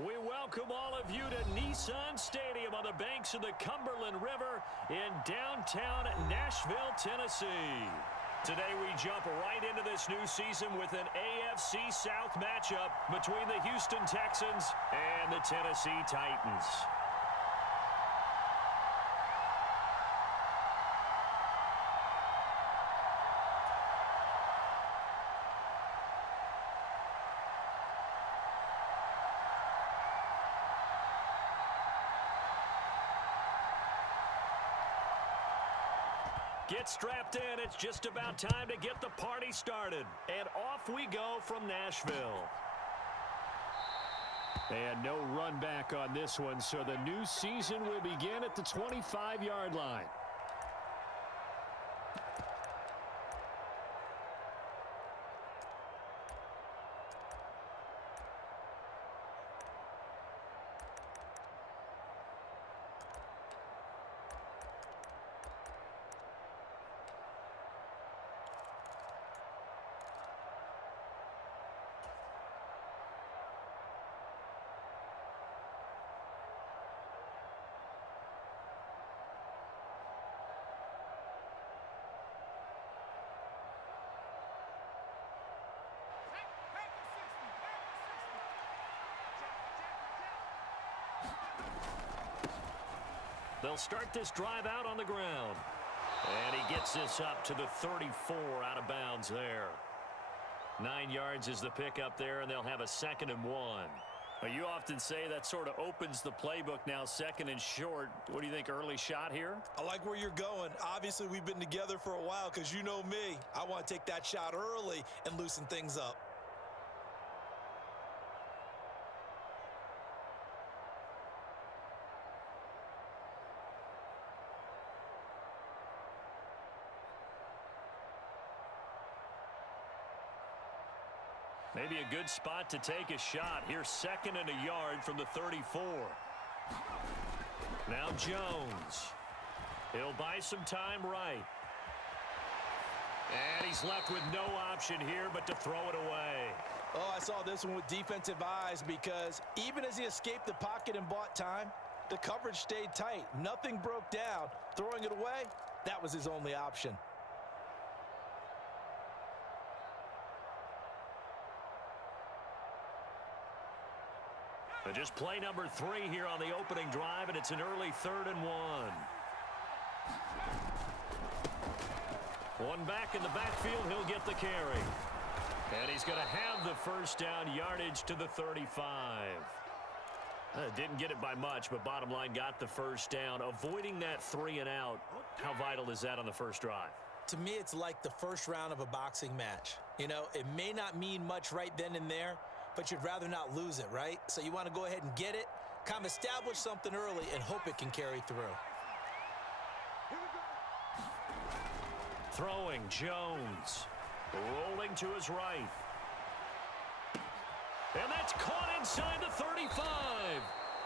We welcome all of you to Nissan Stadium on the banks of the Cumberland River in downtown Nashville, Tennessee. Today we jump right into this new season with an AFC South matchup between the Houston Texans and the Tennessee Titans. Get strapped in. It's just about time to get the party started. And off we go from Nashville. And no run back on this one, so the new season will begin at the 25-yard line. They'll start this drive out on the ground. And he gets this up to the 34 out of bounds there. 9 yards is the pickup there, and they'll have a 2nd and 1. Well, you often say that sort of opens the playbook now, 2nd and short. What do you think, early shot here? I like where you're going. Obviously, we've been together for a while because you know me. I want to take that shot early and loosen things up. Maybe a good spot to take a shot. Here's 2nd and a yard from the 34. Now Jones. He'll buy some time right. And he's left with no option here but to throw it away. Oh, I saw this one with defensive eyes because even as he escaped the pocket and bought time, the coverage stayed tight. Nothing broke down. Throwing it away, that was his only option. Just play number 3 here on the opening drive, and it's an early 3rd and 1. One back in the backfield, he'll get the carry. And he's going to have the first down, yardage to the 35. Didn't get it by much, but bottom line got the first down. Avoiding that 3 and out, how vital is that on the first drive? To me, it's like the first round of a boxing match. You know, it may not mean much right then and there, but you'd rather not lose it, right? So you want to go ahead and get it, kind of establish something early, and hope it can carry through. Throwing, Jones. Rolling to his right. And that's caught inside the 35.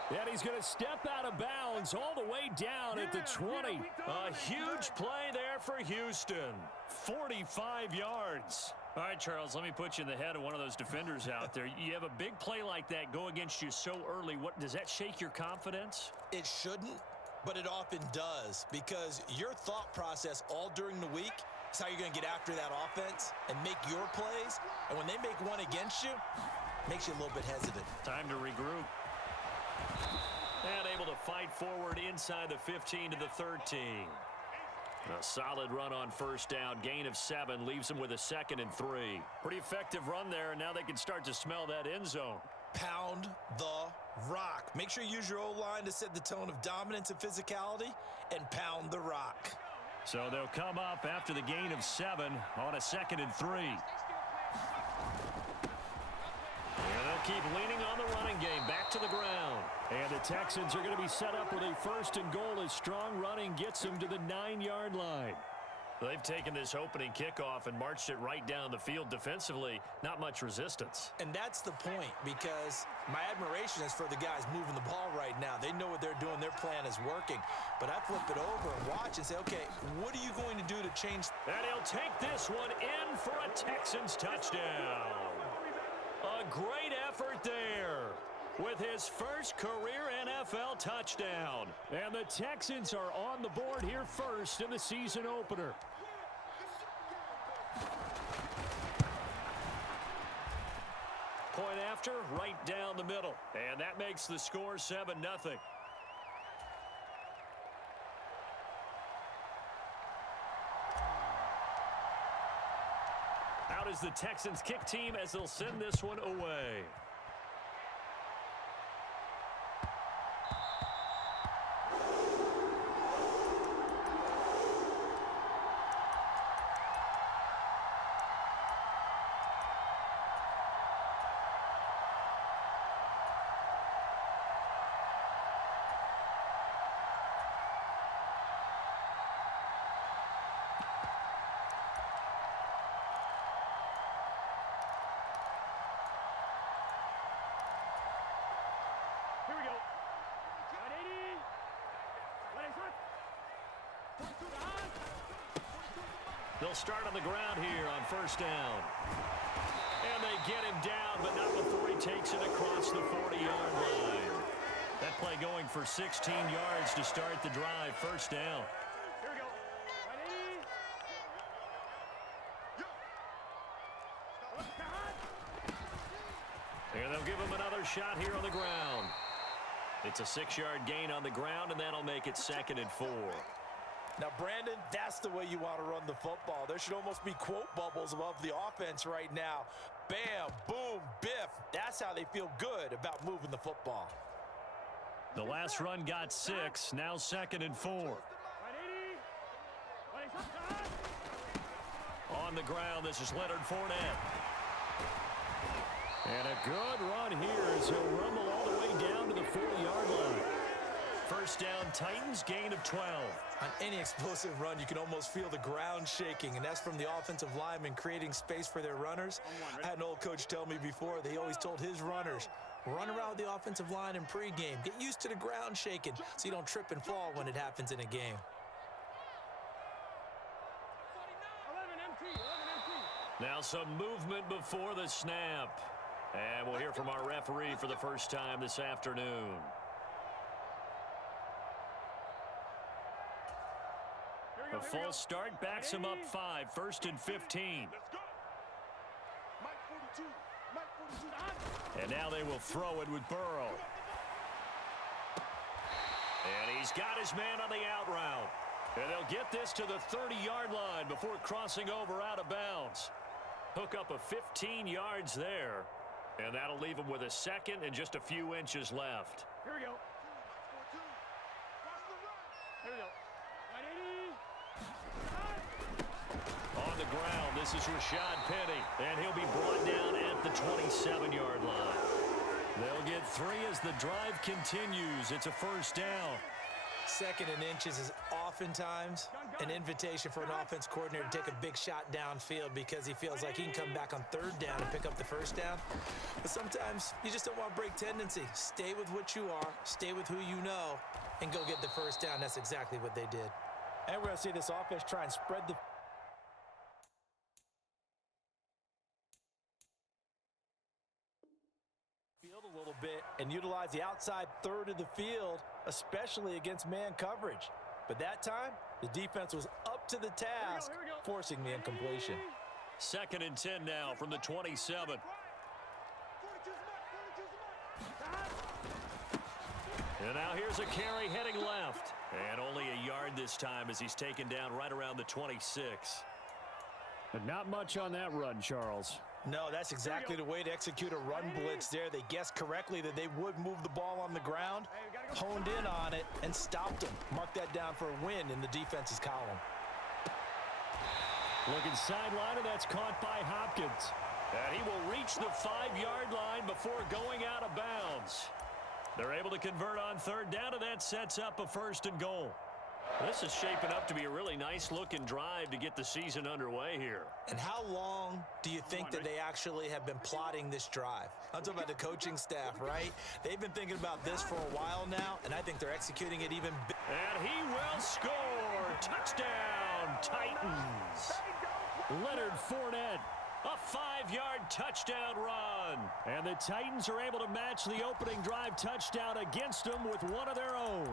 And he's going to step out of bounds all the way down at the 20. A huge play there for Houston. 45 yards. All right, Charles, let me put you in the head of one of those defenders out there. You have a big play like that go against you so early. What does that shake your confidence? It shouldn't, but it often does because your thought process all during the week is how you're going to get after that offense and make your plays. And when they make one against you, it makes you a little bit hesitant. Time to regroup. And able to fight forward inside the 15 to the 13. A solid run on first down. Gain of 7 leaves them with a 2nd and 3. Pretty effective run there, and now they can start to smell that end zone. Pound the rock. Make sure you use your O-line to set the tone of dominance and physicality, and pound the rock. So they'll come up after the gain of 7 on a 2nd and 3. And they'll keep leaning on the running game. Back to the ground. And the Texans are going to be set up with a 1st and goal as strong running gets them to the 9-yard line. They've taken this opening kickoff and marched it right down the field defensively. Not much resistance. And that's the point, because my admiration is for the guys moving the ball right now. They know what they're doing. Their plan is working. But I flip it over and watch and say, okay, what are you going to do to change? And he'll take this one in for a Texans touchdown. A great effort there. with his first career NFL touchdown. And the Texans are on the board here first in the season opener. Point after, right down the middle. And that makes the score 7-0. Out is the Texans kick team as they'll send this one away. They'll start on the ground here on first down. And they get him down, but not before he takes it across the 40-yard line. That play going for 16 yards to start the drive. First down. Here we go. Ready? And they'll give him another shot here on the ground. It's a 6-yard gain on the ground, and that'll make it 2nd and 4. Now, Brandon, that's the way you want to run the football. There should almost be quote bubbles above the offense right now. Bam, boom, biff. That's how they feel good about moving the football. The last run got 6, now 2nd and 4. On the ground, this is Leonard Fournette. And a good run here as he'll rumble all the way down to the 40-yard line. First down, Titans, gain of 12. On any explosive run, you can almost feel the ground shaking, and that's from the offensive linemen creating space for their runners. I had an old coach tell me before, they always told his runners, run around with the offensive line in pregame. Get used to the ground shaking so you don't trip and fall when it happens in a game. 11 empty. Now some movement before the snap. And we'll hear from our referee for the first time this afternoon. A false start backs him up 5, 1st and 15. And now they will throw it with Burrow. And he's got his man on the out route. And they'll get this to the 30-yard line before crossing over out of bounds. Hook up a 15 yards there. And that'll leave him with a 2nd and just a few inches left. Here we go. Here we go. On the ground, this is Rashad Penny, and he'll be brought down at the 27-yard line. They'll get 3 as the drive continues. It's a first down. 2nd and inches is oftentimes an invitation for an offense coordinator to take a big shot downfield because he feels like he can come back on 3rd down and pick up the first down. But sometimes you just don't want to break tendency. Stay with what you are, stay with who you know, and go get the first down. That's exactly what they did. And we're going to see this offense try and spread the field a little bit and utilize the outside 3rd of the field, especially against man coverage. But that time, the defense was up to the task, forcing the incompletion. 2nd and 10 now from the 27. And now here's a carry heading left. And only a yard this time as he's taken down right around the 26. But not much on that run, Charles. No, that's exactly the way to execute a run blitz there. They guessed correctly that they would move the ball on the ground, honed in on it, and stopped them. Mark that down for a win in the defense's column. Looking sideline, and that's caught by Hopkins. And he will reach the 5-yard line before going out of bounds. They're able to convert on 3rd down, and that sets up a 1st and goal. This is shaping up to be a really nice-looking drive to get the season underway here. And how long do you think that they actually have been plotting this drive? I'm talking about the coaching staff, right? They've been thinking about this for a while now, and I think they're executing it even better. And he will score. Touchdown, Titans. Leonard Fournette. A 5-yard touchdown run. And the Titans are able to match the opening drive touchdown against them with one of their own.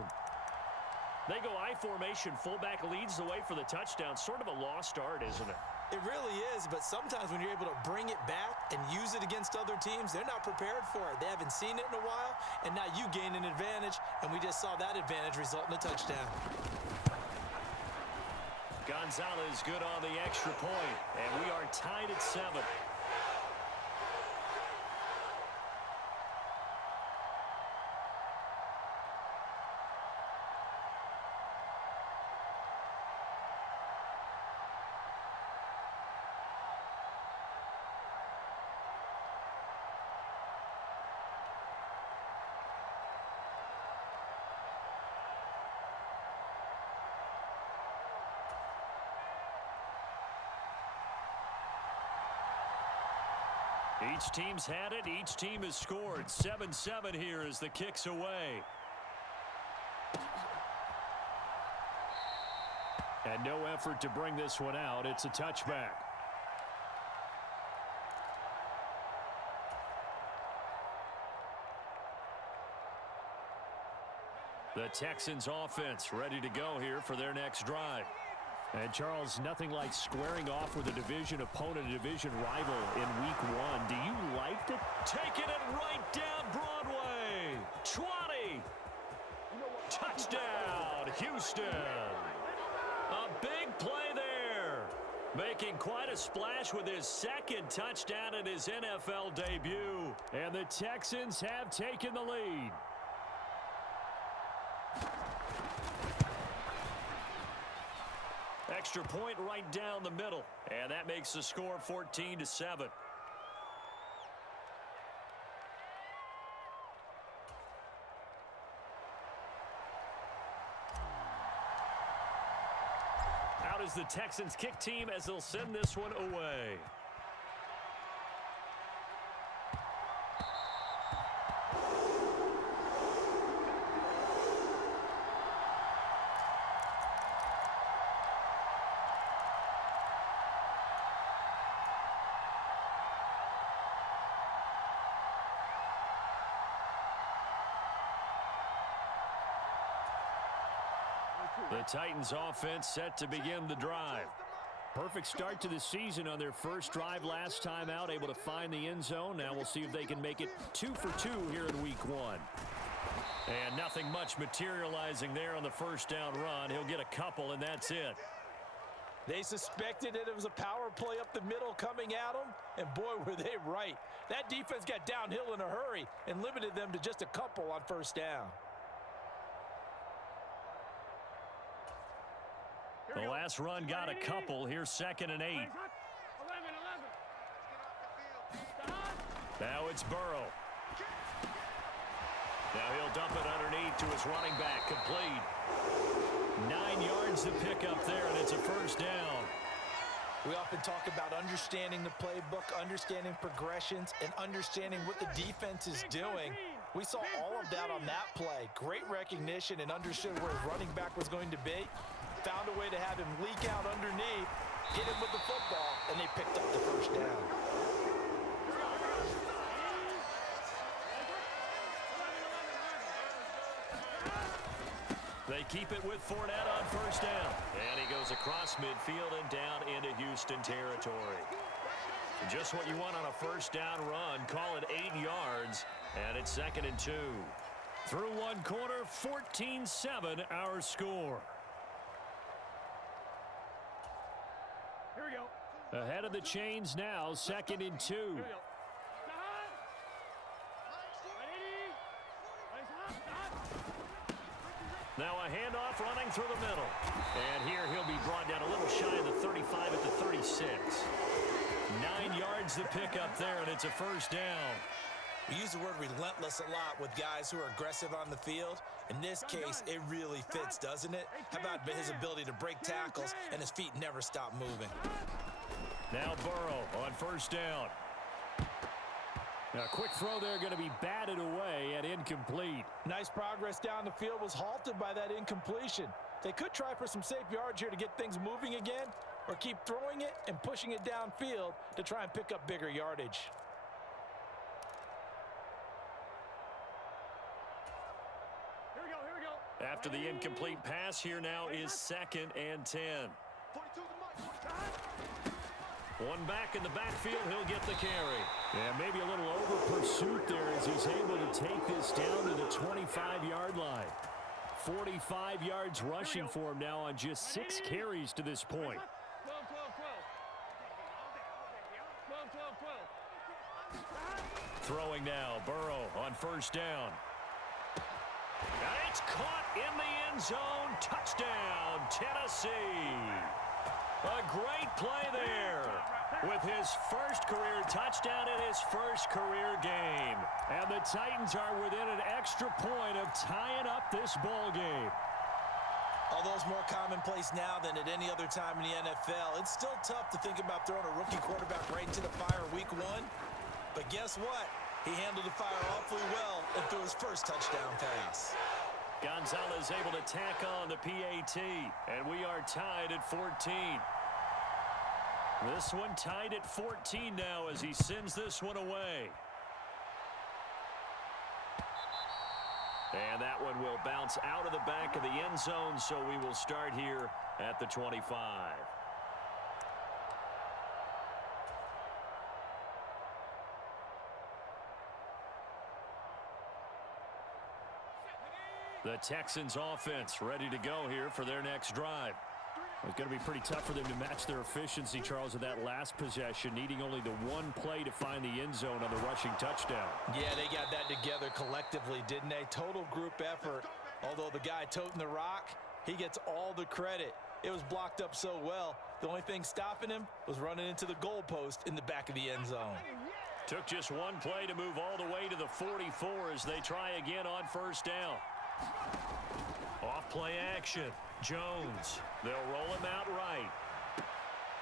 They go I formation. Fullback leads the way for the touchdown. Sort of a lost art, isn't it? It really is, but sometimes when you're able to bring it back and use it against other teams, they're not prepared for it. They haven't seen it in a while, and now you gain an advantage, and we just saw that advantage result in a touchdown. Gonzalez good on the extra point, and we are tied at 7. Each team's had it. Each team has scored. 7-7 here as the kick's away. And no effort to bring this one out. It's a touchback. The Texans offense ready to go here for their next drive. And, Charles, nothing like squaring off with a division opponent, a division rival in week 1. Do you like that? Taking it right down Broadway. 20. Touchdown, Houston. A big play there. Making quite a splash with his second touchdown in his NFL debut. And the Texans have taken the lead. Extra point right down the middle. And that makes the score 14-7. Out is the Texans kick team as they'll send this one away. The Titans offense set to begin the drive. Perfect start to the season on their first drive last time out, able to find the end zone. Now we'll see if they can make it 2 for 2 here in week 1. And nothing much materializing there on the first down run. He'll get a couple, and that's it. They suspected that it was a power play up the middle coming at them, and boy, were they right. That defense got downhill in a hurry and limited them to just a couple on first down. The last run got a couple. Here's 2nd and 8. 11. Now it's Burrow. Now he'll dump it underneath to his running back. Complete. 9 yards to pick up there, and it's a first down. We often talk about understanding the playbook, understanding progressions, and understanding what the defense is doing. We saw all of that on that play. Great recognition and understood where his running back was going to be. Found a way to have him leak out underneath, hit him with the football, and they picked up the first down. They keep it with Fournette on first down. And he goes across midfield and down into Houston territory. Just what you want on a first down run. Call it 8 yards, and it's 2nd and 2. Through one quarter, 14-7 our score. Here we go. Ahead of the chains now, 2nd and 2. Here we go. Now a handoff running through the middle. And here he'll be brought down a little shy of the 35 at the 36. 9 yards to pick up there, and it's a first down. We use the word relentless a lot with guys who are aggressive on the field. In this case, it really fits, doesn't it? How about his ability to break tackles and his feet never stop moving? Now Burrow on first down. Now, a quick throw there going to be batted away and incomplete. Nice progress down the field was halted by that incompletion. They could try for some safe yards here to get things moving again, or keep throwing it and pushing it downfield to try and pick up bigger yardage. Here we go. After the incomplete pass, here now is 2nd and 10. One back in the backfield, he'll get the carry. Yeah, maybe a little over pursuit there as he's able to take this down to the 25-yard line. 45 yards rushing for him now on just 6 carries to this point. 12. Throwing now, Burrow on 1st down. And it's caught in the end zone. Touchdown, Tennessee. A great play there with his first career touchdown in his first career game. And the Titans are within an extra point of tying up this ball game. Although it's more commonplace now than at any other time in the NFL, it's still tough to think about throwing a rookie quarterback right into the fire week 1. But guess what? He handled the fire awfully well and threw his first touchdown pass. Gonzalez able to tack on the PAT, and we are tied at 14. This one tied at 14 now as he sends this one away. And that one will bounce out of the back of the end zone, so we will start here at the 25. The Texans offense ready to go here for their next drive. It's going to be pretty tough for them to match their efficiency, Charles, of that last possession, needing only the one play to find the end zone on the rushing touchdown. Yeah, they got that together collectively, didn't they? Total group effort. Although the guy toting the rock, he gets all the credit. It was blocked up so well. The only thing stopping him was running into the goalpost in the back of the end zone. Took just one play to move all the way to the 44 as they try again on 1st down. Off play action. Jones. They'll roll him out right.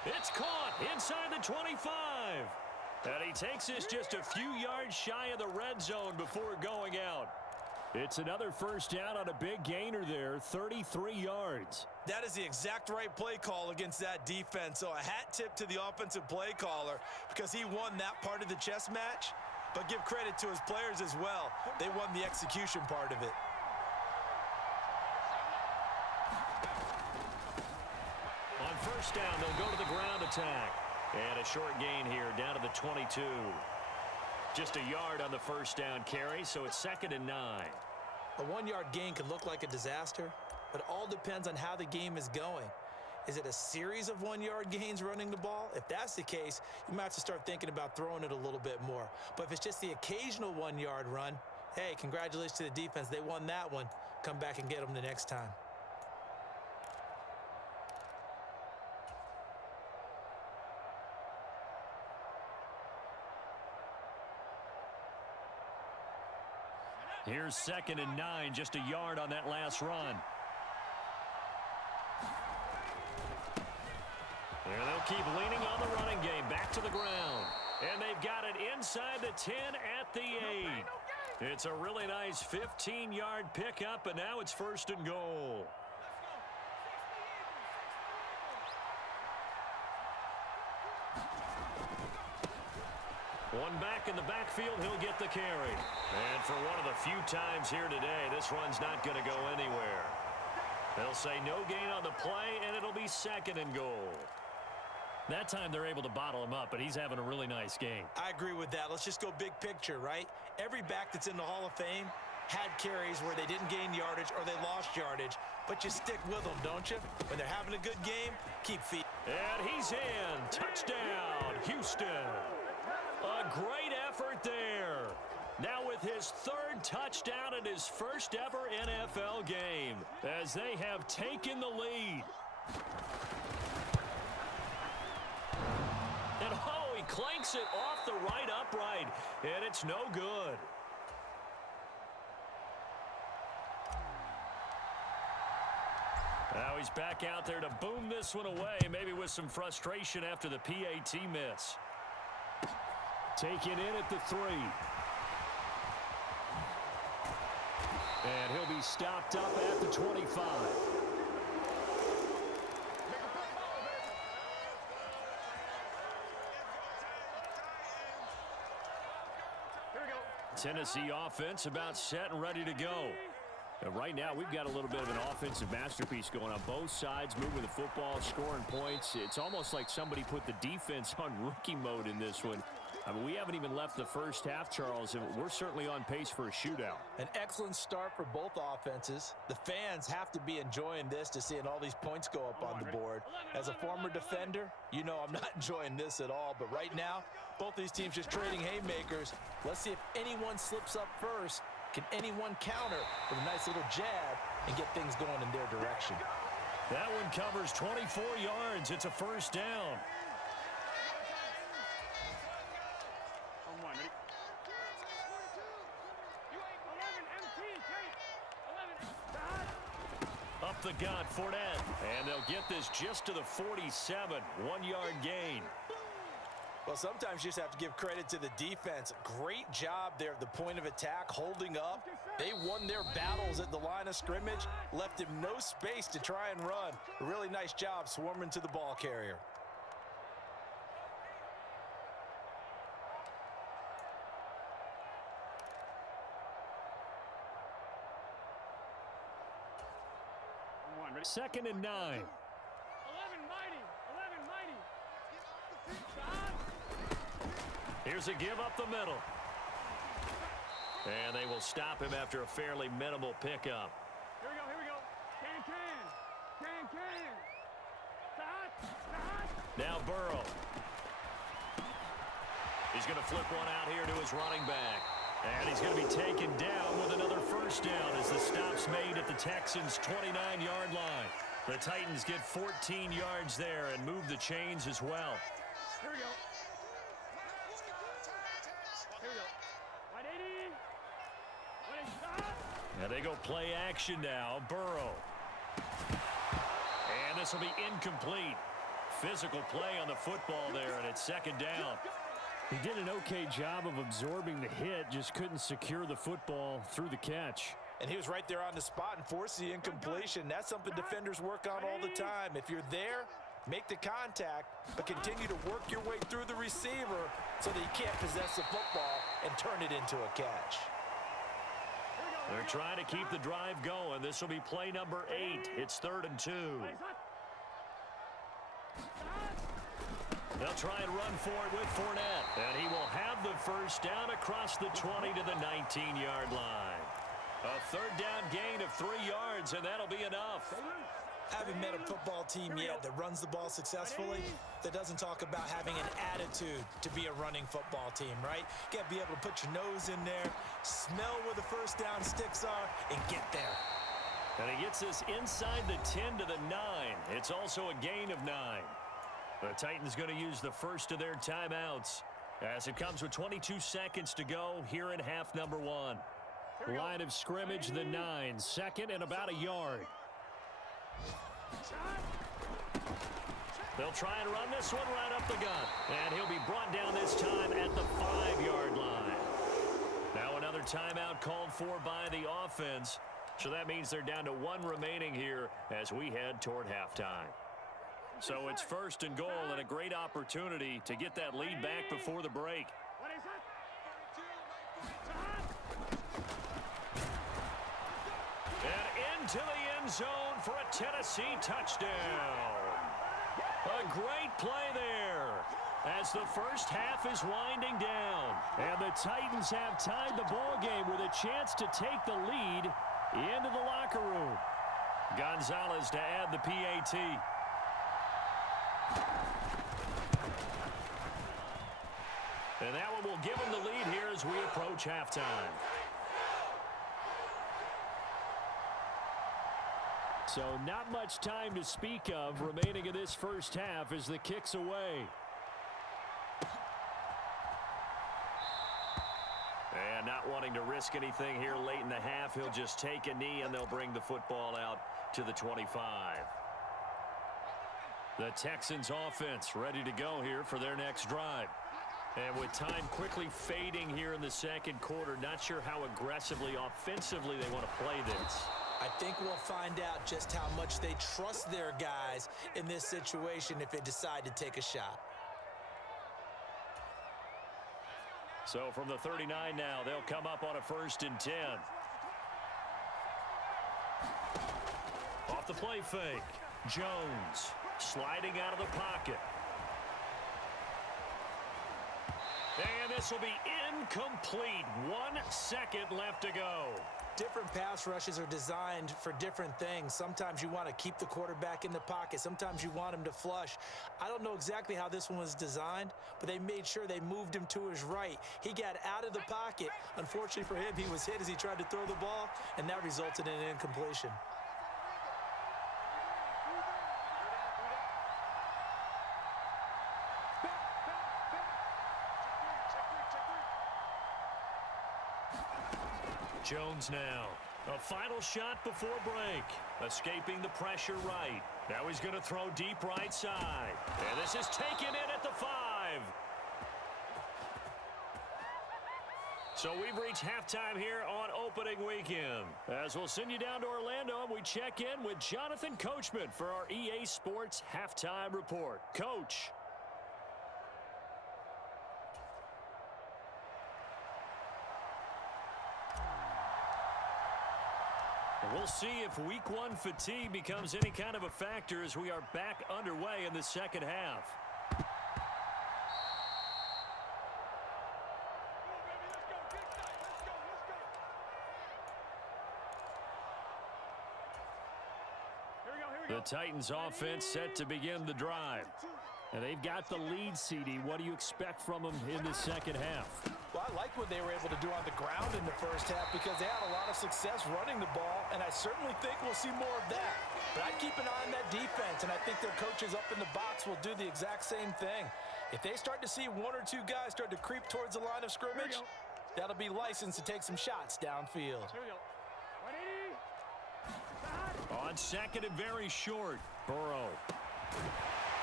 It's caught inside the 25. And he takes this just a few yards shy of the red zone before going out. It's another 1st down on a big gainer there, 33 yards. That is the exact right play call against that defense. So a hat tip to the offensive play caller because he won that part of the chess match. But give credit to his players as well. They won the execution part of it. On 1st down, they'll go to the ground attack. And a short gain here down to the 22. Just a yard on the 1st down carry, so it's 2nd and 9. A 1-yard gain could look like a disaster, but it all depends on how the game is going. Is it a series of 1-yard gains running the ball? If that's the case, you might have to start thinking about throwing it a little bit more. But if it's just the occasional 1-yard run, hey, congratulations to the defense. They won that one. Come back and get them the next time. Here's 2nd and 9, just a yard on that last run. And they'll keep leaning on the running game, back to the ground. And they've got it inside the 10 at the 8. It's a really nice 15-yard pickup, and now it's 1st and goal. One back in the backfield, he'll get the carry. And for one of the few times here today, this run's not going to go anywhere. They'll say no gain on the play, and it'll be 2nd and goal. That time they're able to bottle him up, but he's having a really nice game. I agree with that. Let's just go big picture, right? Every back that's in the Hall of Fame had carries where they didn't gain yardage or they lost yardage, but you stick with them, don't you? When they're having a good game, keep feet. And he's in. Touchdown, Houston. A great effort there. Now with his 3rd touchdown in his first ever NFL game as they have taken the lead. And oh, he clanks it off the right upright, and it's no good. Now he's back out there to boom this one away, maybe with some frustration after the PAT miss. Taken in at the 3. And he'll be stopped up at the 25. Tennessee offense about set and ready to go. And right now, we've got a little bit of an offensive masterpiece going on both sides, moving the football, scoring points. It's almost like somebody put the defense on rookie mode in this one. I mean, we haven't even left the first half, Charles, and we're certainly on pace for a shootout. An excellent start for both offenses. The fans have to be enjoying this to seeing all these points go up on the board. As a former defender, you know I'm not enjoying this at all. But right now, both these teams just trading haymakers. Let's see if anyone slips up first. Can anyone counter with a nice little jab and get things going in their direction? That one covers 24 yards. It's a first down. Up the gut, Fournette. And they'll get this just to the 47. 1-yard gain. Well, sometimes you just have to give credit to the defense. Great job there at the point of attack, holding up. They won their battles at the line of scrimmage, left him no space to try and run. A really nice job swarming to the ball carrier. Second and 9. 11 mighty. Here's a give up the middle. And they will stop him after a fairly minimal pickup. Here we go. Can. Now Burrow. He's going to flip one out here to his running back. And he's going to be taken down with another first down as the stop's made at the Texans' 29-yard line. The Titans get 14 yards there and move the chains as well. Here we go. 180. And they go play action now. Burrow. And this will be incomplete. Physical play on the football there, and it's second down. He did an okay job of absorbing the hit, just couldn't secure the football through the catch. And he was right there on the spot and forced the incompletion. That's something defenders work on all the time. If you're there, make the contact, but continue to work your way through the receiver so that you can't possess the football and turn it into a catch. They're trying to keep the drive going. This will be play number 8. It's 3rd and 2. They'll try and run for it with Fournette. And he will have the first down across the 20 to the 19-yard line. A third down gain of 3 yards, and that'll be enough. I haven't met a football team yet that runs the ball successfully that doesn't talk about having an attitude to be a running football team, right? You got to be able to put your nose in there, smell where the first down sticks are, and get there. And he gets this inside the 10 to the 9. It's also a gain of 9. The Titans going to use the first of their timeouts as it comes with 22 seconds to go here in half number 1. Line of scrimmage, the 9. Second and about a yard. They'll try and run this one right up the gut. And he'll be brought down this time at the 5-yard line. Now another timeout called for by the offense. So that means they're down to 1 remaining here as we head toward halftime. So it's 1st and goal and a great opportunity to get that lead back before the break. And into the end zone for a Tennessee touchdown. A great play there as the first half is winding down. And the Titans have tied the ball game with a chance to take the lead into the locker room. Gonzalez to add the PAT. And that one will give them the lead here as we approach halftime. So not much time to speak of remaining in this first half as the kick's away. And not wanting to risk anything here late in the half, he'll just take a knee and they'll bring the football out to the 25. The Texans offense ready to go here for their next drive. And with time quickly fading here in the second quarter, not sure how aggressively, offensively they want to play this. I think we'll find out just how much they trust their guys in this situation if they decide to take a shot. So from the 39 now, they'll come up on a 1st and 10. Off the play fake. Jones sliding out of the pocket. And this will be incomplete. 1 second left to go. Different pass rushes are designed for different things. Sometimes you want to keep the quarterback in the pocket. Sometimes you want him to flush. I don't know exactly how this one was designed, but they made sure they moved him to his right. He got out of the pocket. Unfortunately for him, he was hit as he tried to throw the ball, and that resulted in an incompletion. Jones now. A final shot before break. Escaping the pressure right. Now he's going to throw deep right side. And this is taken in at the 5. So we've reached halftime here on opening weekend. As we'll send you down to Orlando, and we check in with Jonathan Coachman for our EA Sports Halftime Report. Coach. We'll see if week 1 fatigue becomes any kind of a factor as we are back underway in the second half. The Titans offense set to begin the drive. And they've got the lead, CD. What do you expect from them in the second half? Well, I like what they were able to do on the ground in the first half because they had a lot of success running the ball, and I certainly think we'll see more of that. But I'd keep an eye on that defense, and I think their coaches up in the box will do the exact same thing. If they start to see 1 or 2 guys start to creep towards the line of scrimmage, that'll be licensed to take some shots downfield. Here we go. 180. On second and very short, Burrow.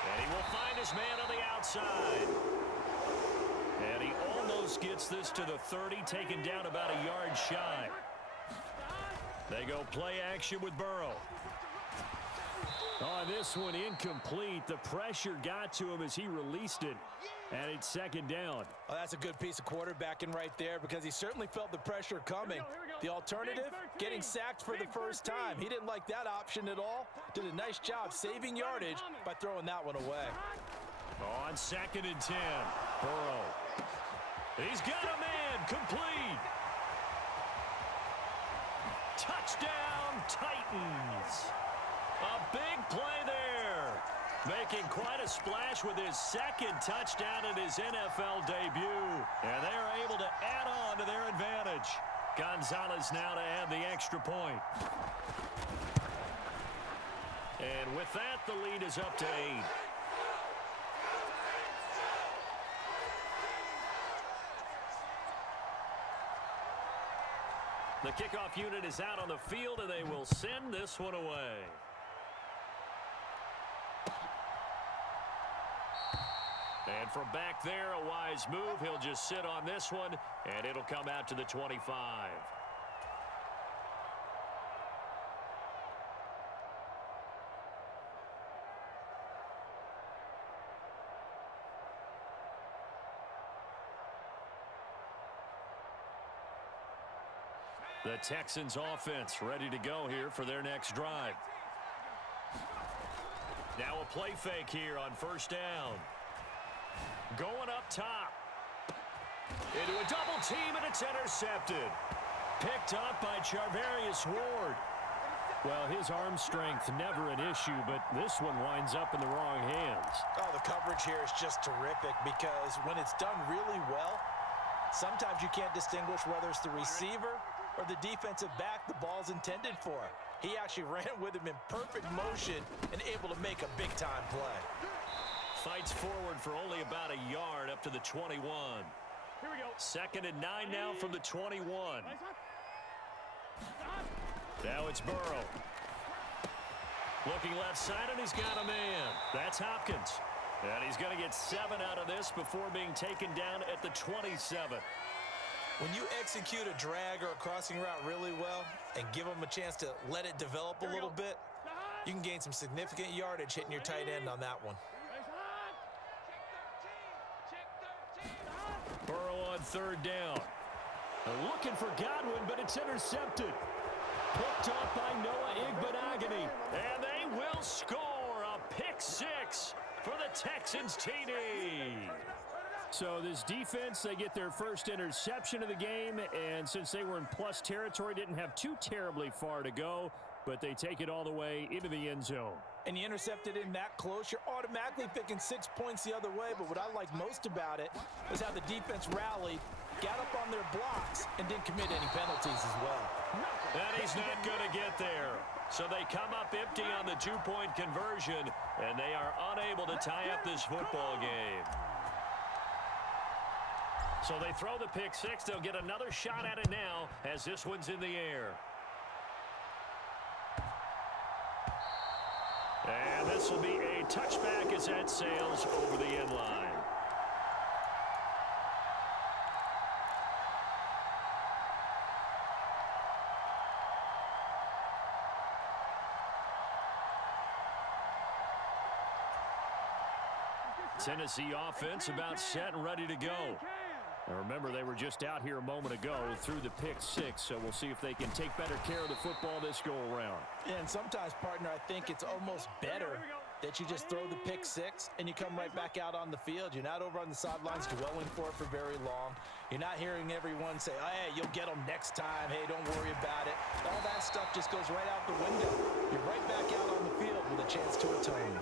And he will find his man on the outside. And he almost gets this to the 30, taken down about a yard shy. They go play action with Burrow. On this one, incomplete. The pressure got to him as he released it. And it's second down. Well, that's a good piece of quarterbacking right there because he certainly felt the pressure coming. The alternative, getting sacked for the first time. He didn't like that option at all. Did a nice job saving yardage by throwing that one away. On second and 10, Burrow. He's got a man, complete. Touchdown, Titans. A big play there. Making quite a splash with his second touchdown in his NFL debut. And they're able to add on to their advantage. Gonzalez now to add the extra point. And with that, the lead is up to 8. The kickoff unit is out on the field, and they will send this one away. And from back there, a wise move. He'll just sit on this one, and it'll come out to the 25. The Texans offense ready to go here for their next drive. Now a play fake here on first down. Going up top. Into a double team, and it's intercepted. Picked up by Charvarius Ward. Well, his arm strength never an issue, but this one winds up in the wrong hands. Oh, the coverage here is just terrific because when it's done really well, sometimes you can't distinguish whether it's the receiver or the defensive back the ball's intended for. He actually ran with him in perfect motion and able to make a big-time play. Fights forward for only about a yard up to the 21. Here we go. Second and 9 now from the 21. Now it's Burrow. Looking left side, and he's got a man. That's Hopkins. And he's going to get 7 out of this before being taken down at the 27. When you execute a drag or a crossing route really well and give them a chance to let it develop a little bit, you can gain some significant yardage hitting your tight end on that one. Burrow on third down. They're looking for Godwin, but it's intercepted. Picked up by Noah Igbenogany. And they will score a pick six for the Texans TD. So this defense, they get their first interception of the game, and since they were in plus territory, didn't have too terribly far to go, but they take it all the way into the end zone. And you intercepted in that close, you're automatically picking 6 points the other way, but what I like most about it was how the defense rallied, got up on their blocks, and didn't commit any penalties as well. And he's not going to get there. So they come up empty on the 2-point conversion, and they are unable to tie up this football game. So they throw the pick six. They'll get another shot at it now as this one's in the air. And this will be a touchback as that sails over the end line. Tennessee offense about set and ready to go. Now remember, they were just out here a moment ago through the pick six, so we'll see if they can take better care of the football this go-around. And sometimes, partner, I think it's almost better that you just throw the pick six and you come right back out on the field. You're not over on the sidelines dwelling for it for very long. You're not hearing everyone say, oh, hey, you'll get them next time. Hey, don't worry about it. All that stuff just goes right out the window. You're right back out on the field with a chance to atone.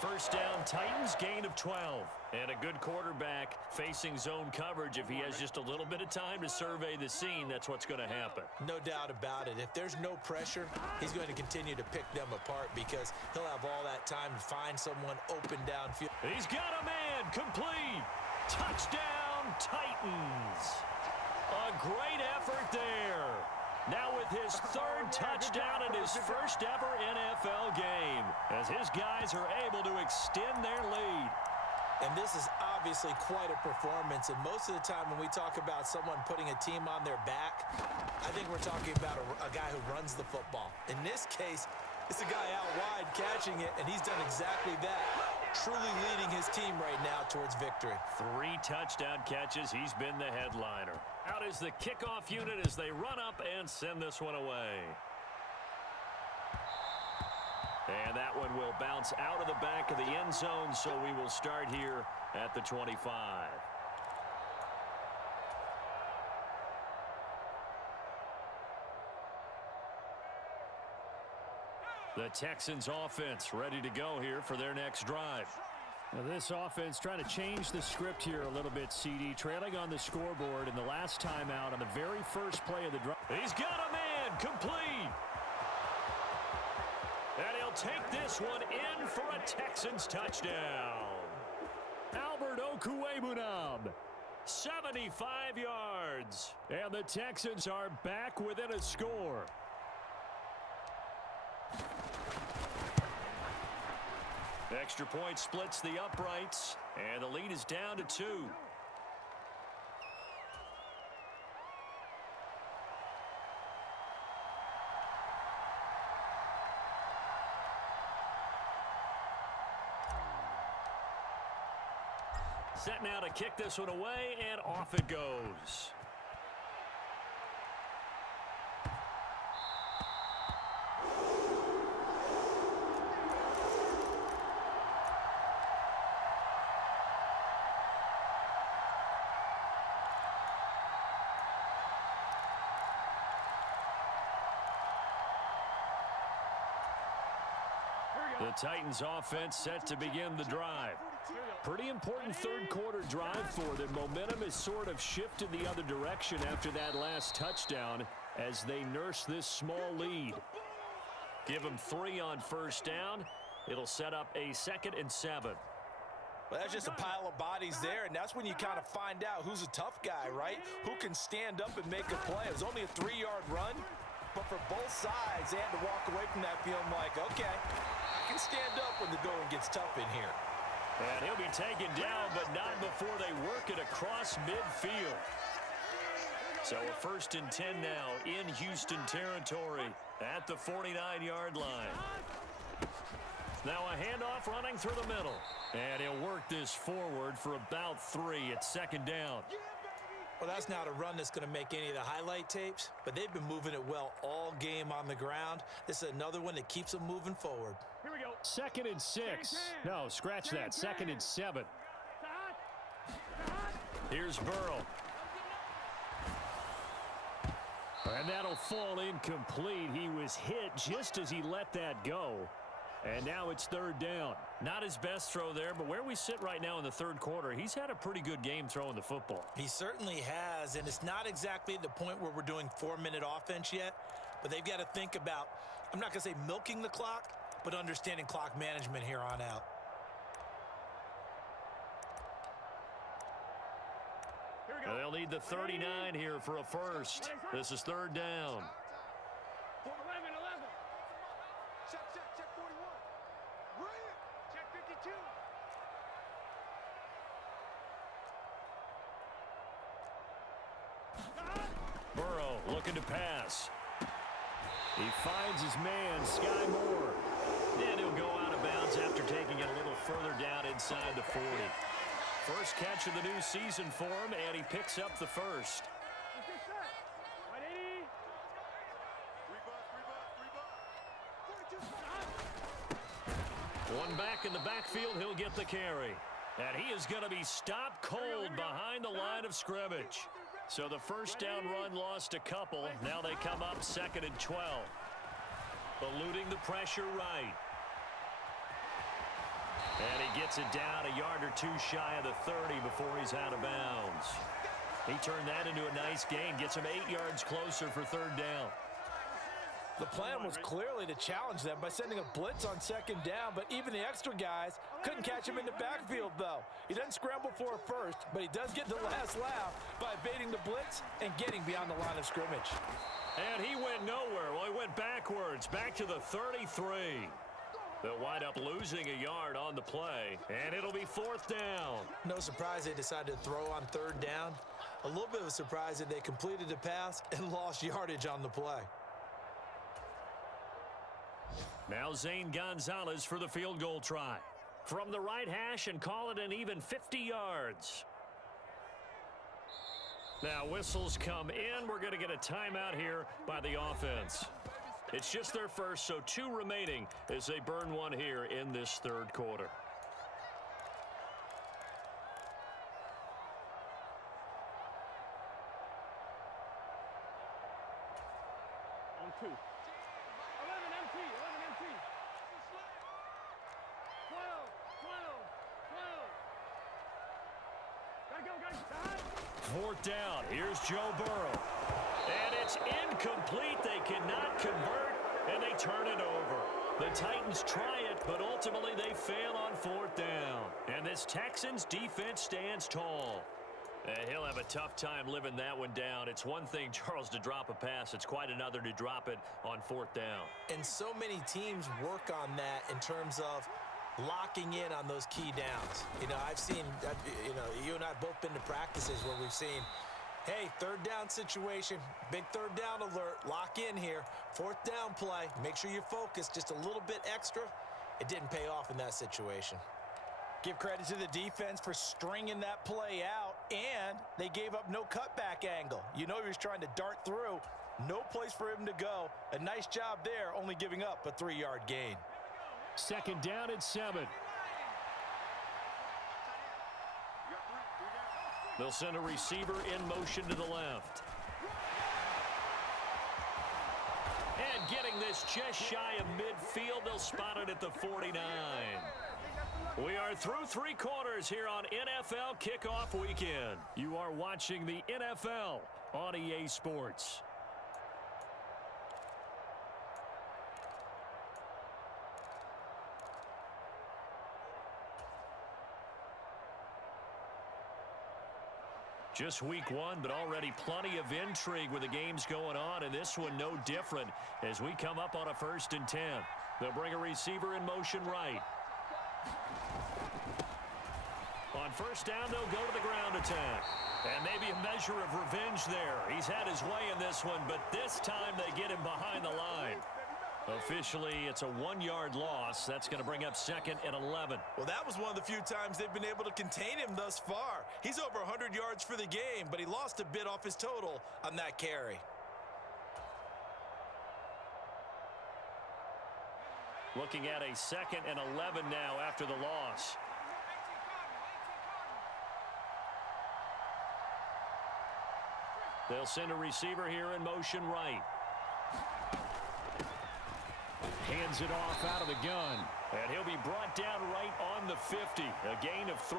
First down, Titans, gain of 12. And a good quarterback facing zone coverage. If he has just a little bit of time to survey the scene, that's what's going to happen. No doubt about it. If there's no pressure, he's going to continue to pick them apart because he'll have all that time to find someone open downfield. He's got a man, complete. Touchdown, Titans. A great effort there. Now with his third touchdown in his first ever NFL game, as his guys are able to extend their lead. And this is obviously quite a performance, and most of the time when we talk about someone putting a team on their back, I think we're talking about a guy who runs the football. In this case, it's a guy out wide catching it, and he's done exactly that, truly leading his team right now towards victory. 3 touchdown catches. He's been the headliner. Out is the kickoff unit as they run up and send this one away. And that one will bounce out of the back of the end zone, so we will start here at the 25. The Texans offense ready to go here for their next drive. Now this offense trying to change the script here a little bit, CD. Trailing on the scoreboard in the last timeout on the very first play of the drive. He's got a man, complete. And he'll take this one in for a Texans touchdown. Albert Okwuegbunam, 75 yards. And the Texans are back within a score. Extra point splits the uprights, and the lead is down to 2. Set now to kick this one away, and off it goes. The Titans offense set to begin the drive. Pretty important third quarter drive for them. Momentum has sort of shifted the other direction after that last touchdown as they nurse this small lead. Give them 3 on first down. It'll set up a 2nd and 7. Well, that's just a pile of bodies there, and that's when you kind of find out who's a tough guy, right? Who can stand up and make a play. It was only a 3-yard run, but for both sides, they had to walk away from that feeling like, okay, I can stand up when the going gets tough in here. And he'll be taken down, but not before they work it across midfield. So a 1st and 10 now in Houston territory at the 49-yard line. Now a handoff running through the middle. And he'll work this forward for about 3 at 2nd down. Well, that's not a run that's going to make any of the highlight tapes, but they've been moving it well all game on the ground. This is another one that keeps them moving forward. Here we go. 2nd and 6. No, scratch that. 2nd and 7. Here's Burrow. And that'll fall incomplete. He was hit just as he let that go. And now it's 3rd down. Not his best throw there, but where we sit right now in the 3rd quarter, he's had a pretty good game throwing the football. He certainly has, and it's not exactly at the point where we're doing 4-minute offense yet, but they've got to think about, I'm not going to say milking the clock, but understanding clock management here on out. They'll need the 39 here for a first. This is 3rd down. 11. Check 41. Check 52. Burrow looking to pass. He finds his man, Sky Moore. And he'll go out of bounds after taking it a little further down inside the 40. First catch of the new season for him, and he picks up the first. One back in the backfield, he'll get the carry. And he is going to be stopped cold behind the line of scrimmage. So the first down run lost a couple. Now they come up 2nd and 12. Eluding the pressure right. And he gets it down a yard or two shy of the 30 before he's out of bounds. He turned that into a nice gain, gets him 8 yards closer for 3rd down. The plan was clearly to challenge them by sending a blitz on 2nd down, but even the extra guys couldn't catch him in the backfield, though. He doesn't scramble for a first, but he does get the last laugh by evading the blitz and getting beyond the line of scrimmage. And he went nowhere. Well, he went backwards, back to the 33. They'll wind up losing a yard on the play, and it'll be 4th down. No surprise they decided to throw on 3rd down. A little bit of a surprise that they completed the pass and lost yardage on the play. Now Zane Gonzalez for the field goal try. From the right hash and call it an even 50 yards. Now whistles come in. We're going to get a timeout here by the offense. It's just their first, so 2 remaining as they burn one here in this 3rd quarter. On 2. 11 MT. 12. 4th down. Here's Joe Burrow. And it's incomplete. They cannot convert, and they turn it over. The Titans try it, but ultimately they fail on 4th down. And this Texans defense stands tall. And he'll have a tough time living that one down. It's one thing, Charles, to drop a pass. It's quite another to drop it on 4th down. And so many teams work on that in terms of locking in on those key downs. You know, I've seen, you and I have both been to practices where we've seen, hey, 3rd down situation, big 3rd down alert, lock in here, 4th down play, make sure you're focused just a little bit extra. It didn't pay off in that situation. Give credit to the defense for stringing that play out, and they gave up no cutback angle. You know he was trying to dart through, no place for him to go. A nice job there, only giving up a 3-yard gain. 2nd down and 7. They'll send a receiver in motion to the left. And getting this just shy of midfield, they'll spot it at the 49. We are through 3 quarters here on NFL Kickoff Weekend. You are watching the NFL on EA Sports. Just week 1, but already plenty of intrigue with the games going on, and this one no different as we come up on a 1st and 10. They'll bring a receiver in motion right. On 1st down, they'll go to the ground attack. And maybe a measure of revenge there. He's had his way in this one, but this time they get him behind the line. Officially, it's a 1-yard loss. That's going to bring up 2nd and 11. Well, that was one of the few times they've been able to contain him thus far. He's over 100 yards for the game, but he lost a bit off his total on that carry. Looking at a 2nd and 11 now after the loss. They'll send a receiver here in motion right. Hands it off out of the gun. And he'll be brought down right on the 50. A gain of 3.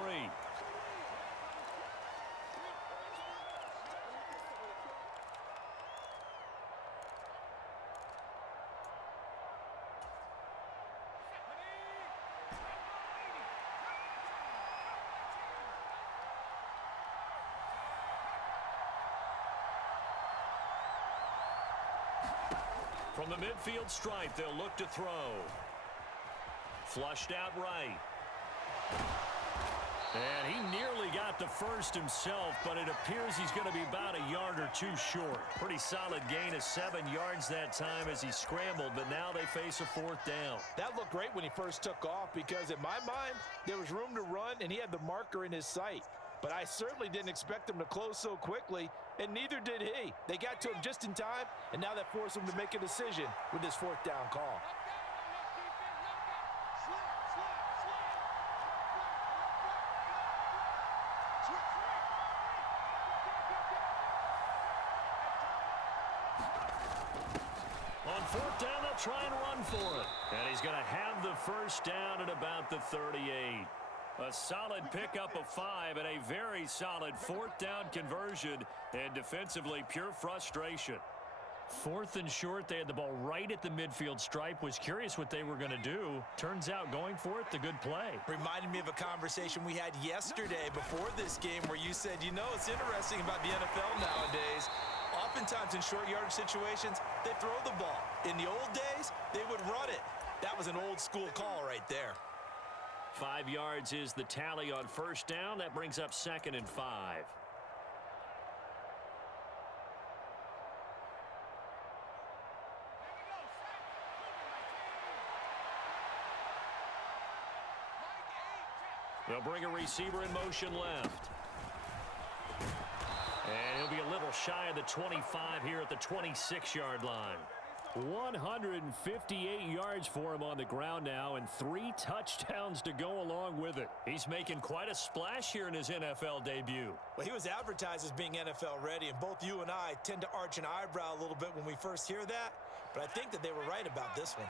From the midfield stripe, they'll look to throw. Flushed out right. And he nearly got the first himself, but it appears he's going to be about a yard or 2 short. Pretty solid gain of 7 yards that time as he scrambled, but now they face a 4th down. That looked great when he first took off because, in my mind, there was room to run, and he had the marker in his sight. But I certainly didn't expect him to close so quickly, and neither did he. They got to him just in time, and now that forced him to make a decision with this 4th down call. On 4th down, they'll try and run for it. And he's going to have the first down at about the 38. A solid pickup of 5 and a very solid 4th down conversion, and defensively pure frustration. 4th and short, they had the ball right at the midfield stripe. Was curious what they were going to do. Turns out going for it, the good play. Reminded me of a conversation we had yesterday before this game where you said, you know, it's interesting about the NFL nowadays. Oftentimes in short yardage situations, they throw the ball. In the old days, they would run it. That was an old school call right there. 5 yards is the tally on 1st down. That brings up 2nd and 5. They'll bring a receiver in motion left. And he'll be a little shy of the 25 here at the 26-yard line. 158 yards for him on the ground now, and 3 touchdowns to go along with it. He's making quite a splash here in his NFL debut. Well, he was advertised as being NFL ready, and both you and I tend to arch an eyebrow a little bit when we first hear that, but I think that they were right about this one.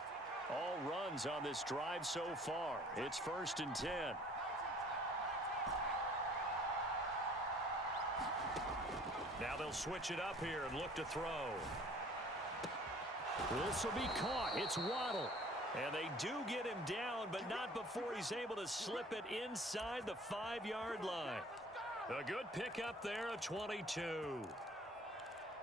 All runs on this drive so far. It's 1st and 10. Now they'll switch it up here and look to throw. This will be caught. It's Waddle. And they do get him down, but not before he's able to slip it inside the 5-yard line. A good pickup there, a 22.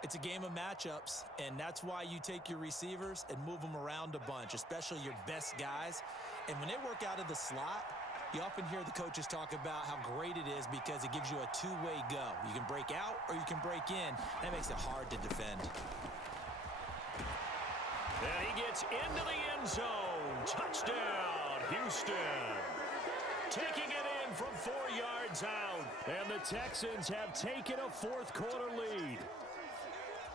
It's a game of matchups, and that's why you take your receivers and move them around a bunch, especially your best guys. And when they work out of the slot, you often hear the coaches talk about how great it is because it gives you a two-way go. You can break out or you can break in. That makes it hard to defend. And he gets into the end zone. Touchdown, Houston. Taking it in from 4 yards out. And the Texans have taken a 4th quarter lead.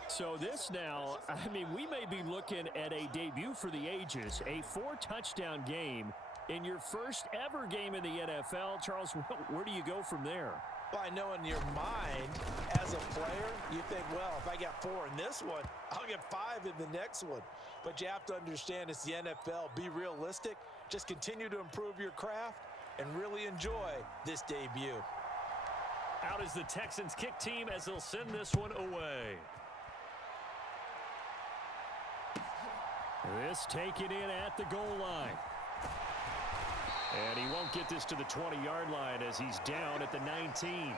So this now, I mean, we may be looking at a debut for the ages, a 4-touchdown game in your first ever game in the NFL. Charles, where do you go from there? Well, I know in your mind, as a player, you think, well, if I got 4 in this one, I'll get 5 in the next one. But you have to understand it's the NFL. Be realistic. Just continue to improve your craft and really enjoy this debut. Out is the Texans kick team as they'll send this one away. This taken in at the goal line. And he won't get this to the 20-yard line as he's down at the 19.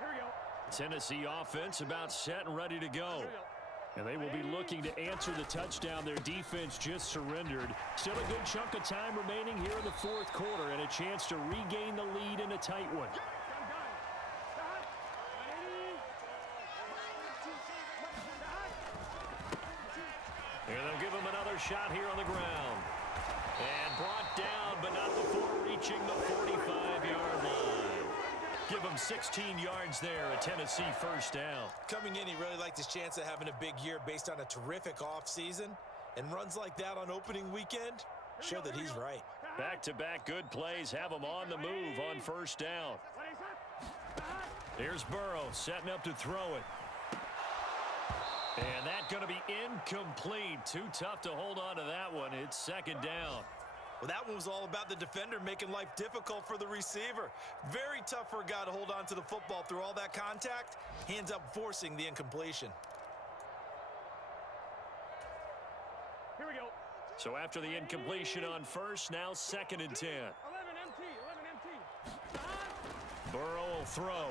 Here we go. Tennessee offense about set and ready to go. And they will be looking to answer the touchdown their defense just surrendered. Still a good chunk of time remaining here in the fourth quarter and a chance to regain the lead in a tight one. And they'll give him another shot here on the ground. And brought down, but not before reaching the 45-yard line. Give him 16 yards there, a Tennessee first down. Coming in, he really liked his chance of having a big year based on a terrific offseason. And runs like that on opening weekend show that he's right. Back-to-back good plays have him on the move on first down. Here's Burrow setting up to throw it. And that's going to be incomplete. Too tough to hold on to that one. It's second down. Well, that one was all about the defender making life difficult for the receiver. Very tough for a guy to hold on to the football through all that contact. He ends up forcing the incompletion. Here we go. So after the incompletion on first, now second and 10. 11 MT. Burrow will throw.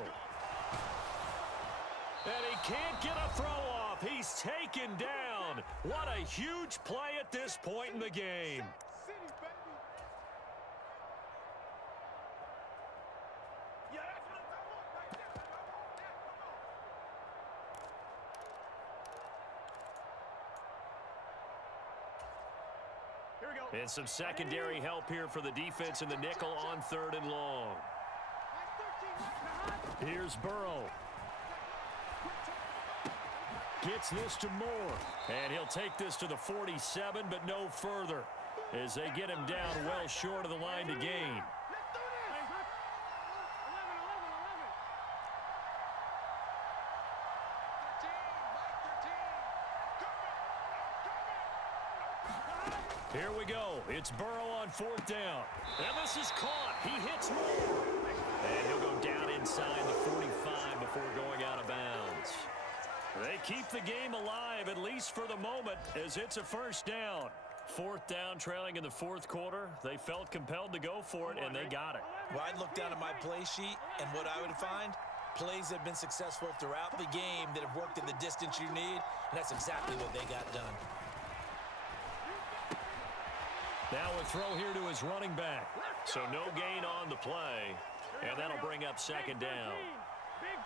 And he can't get a throw off. He's taken down. What a huge play at this point in the game. And some secondary help here for the defense in the nickel on third and long. Here's Burrow. Gets this to Moore. And he'll take this to the 47, but no further, as they get him down well short of the line to gain. Here we go. It's Burrow on fourth down. And this is caught. He hits Moore. And he'll go down inside the 45 before going out of bounds. They keep the game alive, at least for the moment, as it's a first down. Fourth down, trailing in the fourth quarter. They felt compelled to go for it, and they got it. Well, I'd look down at my play sheet, and what I would find, plays that have been successful throughout the game that have worked at the distance you need, and that's exactly what they got done. Now a throw here to his running back. So no gain on the play, and that'll bring up second down. Big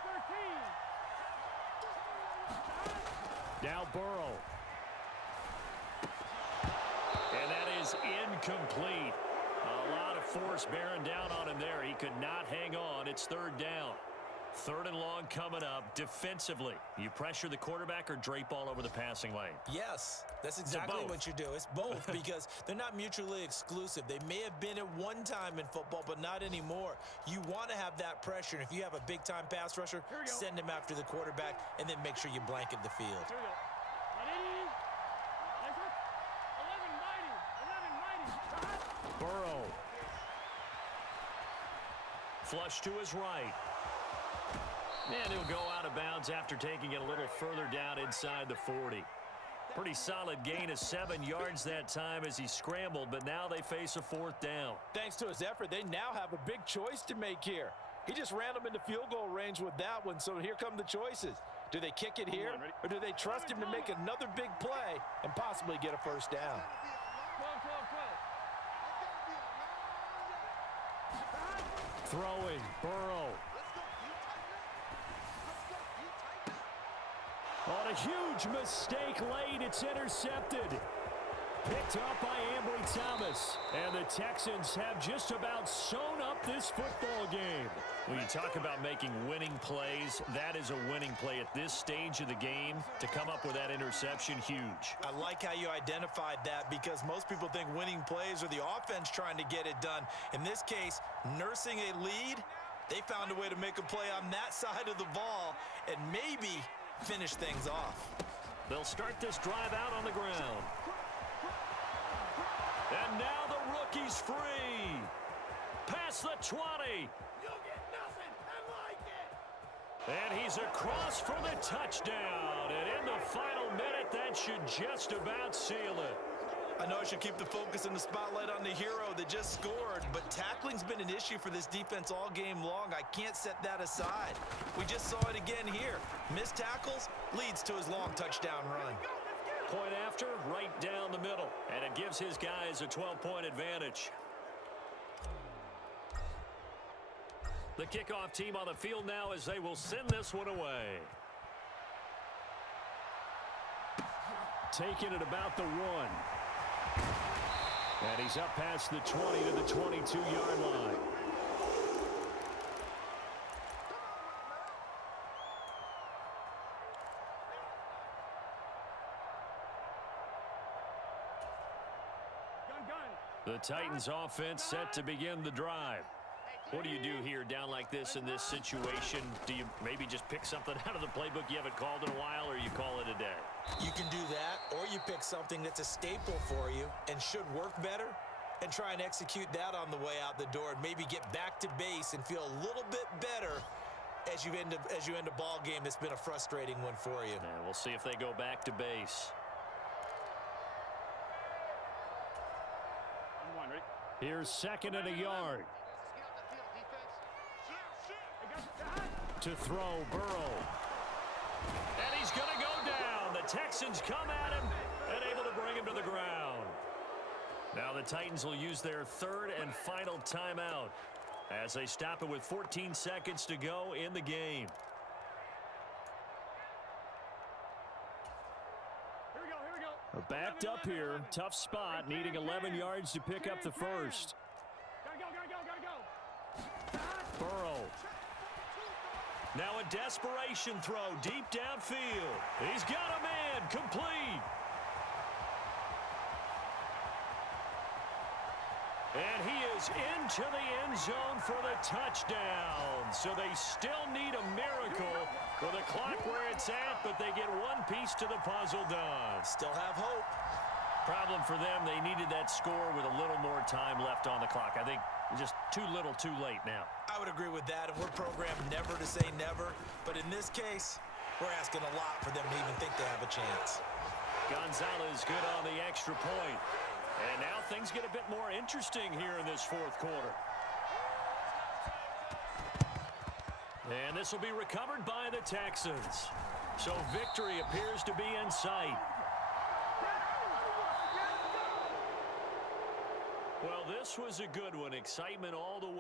13. Now Burrow. And that is incomplete. A lot of force bearing down on him there. He could not hang on. It's third down. Third and long coming up. Defensively, you pressure the quarterback or drape all over the passing lane? Yes, that's exactly what you do. It's both because they're not mutually exclusive. They may have been at one time in football, but not anymore. You want to have that pressure, and if you have a big-time pass rusher, send him after the quarterback, and then make sure you blanket the field. Here we go. 11 mighty. Burrow. Flush to his right. And he'll go out of bounds after taking it a little further down inside the 40. Pretty solid gain of 7 yards that time as he scrambled, but now they face a fourth down. Thanks to his effort, they now have a big choice to make here. He just ran them into field goal range with that one, so here come the choices. Do they kick it here, or do they trust him to make another big play and possibly get a first down? 12. Throwing, Burrow. On a huge mistake late, it's intercepted. Picked up by Ambry Thomas. And the Texans have just about sewn up this football game. When you talk about making winning plays, that is a winning play at this stage of the game. To come up with that interception, huge. I like how you identified that because most people think winning plays are the offense trying to get it done. In this case, nursing a lead, they found a way to make a play on that side of the ball and maybe finish things off. They'll start this drive out on the ground. And now the rookie's free. Past the 20. You'll get nothing. I like it. And he's across for the touchdown. And in the final minute, that should just about seal it. I know I should keep the focus and the spotlight on the hero that just scored, but tackling Tackling's been an issue for this defense all game long. I can't set that aside. We just saw it again here. Missed tackles leads to his long touchdown run. Point after, right down the middle. And it gives his guys a 12-point advantage. The kickoff team on the field now as they will send this one away. Taking it about the 1. And he's up past the 20 to the 22-yard line. The Titans offense set to begin the drive. What do you do here down like this in this situation? Do you maybe just pick something out of the playbook you haven't called in a while, or you call it a day? You can do that, or you pick something that's a staple for you and should work better and try and execute that on the way out the door and maybe get back to base and feel a little bit better as you end a ball game that's been a frustrating one for you. And we'll see if they go back to base. Here's 2nd and a yard. To throw, Burrow. And he's going to go down. The Texans come at him and able to bring him to the ground. Now the Titans will use their 3rd and final timeout as they stop it with 14 seconds to go in the game. Backed up here. Tough spot. Needing 11 yards to pick up the first. Burrow. Now a desperation throw deep downfield. He's got a man. Complete. And he is into the end zone for the touchdown. So they still need a miracle with the clock where it's at, but they get one piece to the puzzle done. Still have hope. Problem for them, they needed that score with a little more time left on the clock. I think just too little too late now. I would agree with that, and we're programmed never to say never. But in this case, we're asking a lot for them to even think they have a chance. Gonzalez good on the extra point. And now things get a bit more interesting here in this 4th quarter. And this will be recovered by the Texans. So victory appears to be in sight. Well, this was a good one. Excitement all the way.